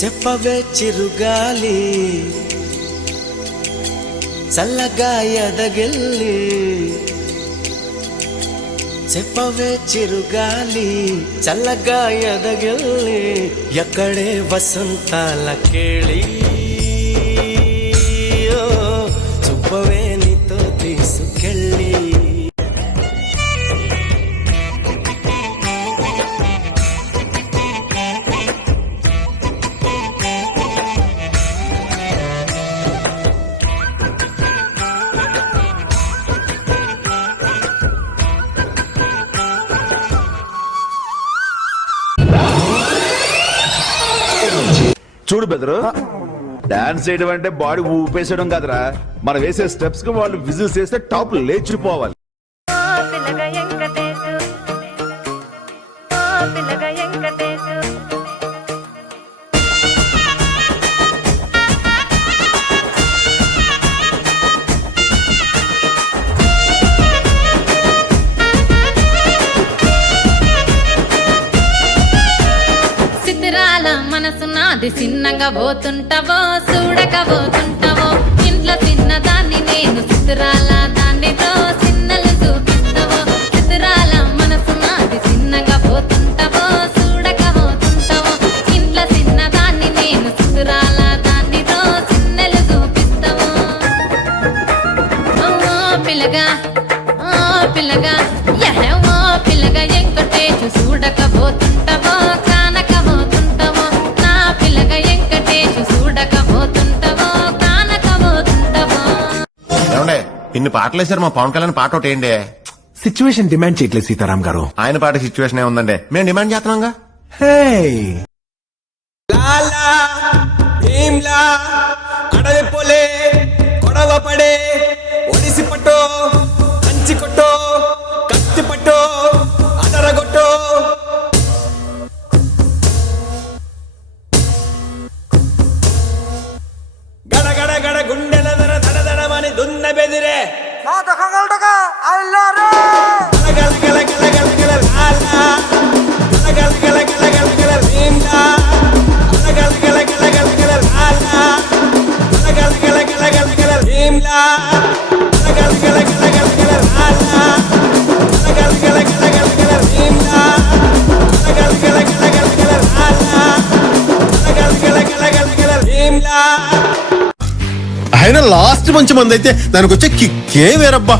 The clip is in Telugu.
చెప్పవే చిరుగాలి చల్లగా ఎదగిల్లి చెప్పవే చిరుగాలి చల్లగా ఎదగిల్లి ఎక్కడే వసంతాల కేళి చూపవే నీతో తీసుకెళ్ళి చూడు బెదరు, డాన్స్ చేయడం అంటే బాడీ ఊపేసడం కాదురా, మనం వేసే స్టెప్స్ కి వాళ్ళు విజిల్స్ వేస్తే టాప్ లేచిపోవాలి. మనసు నాది చిన్నగా పోతుంటావో చూడక పోతుంటావో ఇంట్లో చిన్నదాన్ని నేను చిత్రాల దానితో చిన్నలు చూపిస్తావో చిత్రాల మనసు నాది చిన్నగా పోతుంటావో చూడక పోతుంటావో ఇంట్లో చిన్నదాన్ని నేను చిత్రాల దానితో చిన్నలు చూపిస్తావో పిల్లగా పిల్లగా పిల్లగా ఎంకటేషు చూడక పోతుంటావో ఇన్ని పాటలు వేసారు, మా పవన్ కళ్యాణ్ పాట ఒకటి ఏంటి? సిచ్యువేషన్ డిమాండ్ చేయట్లేదు సీతారాం గారు. ఆయన పాట సిచ్యువేషన్ ఏముందండి, మేము డిమాండ్ చేస్తున్నాంగా. అడవి పోలే కొడవ పడే ఒడిసి పట్టో కంచి కొట్టో కత్తి పట్టో అదరగొట్టో గడగడ గడ గుండెల దర దడదడమని దున్న బెదిరే గల గల గల గల గల లాలా గల గల గల గల గల లీలా గల గల గల గల గల లాలా గల గల గల గల గల లీలా గల గల గల గల గల లాలా గల గల గల గల గల లీలా గల గల గల గల గల లాలా గల గల గల గల గల లీలా. ఆయన లాస్ట్ మంచి మంది అయితే దానికి వచ్చే కిక్కే వేరబ్బా.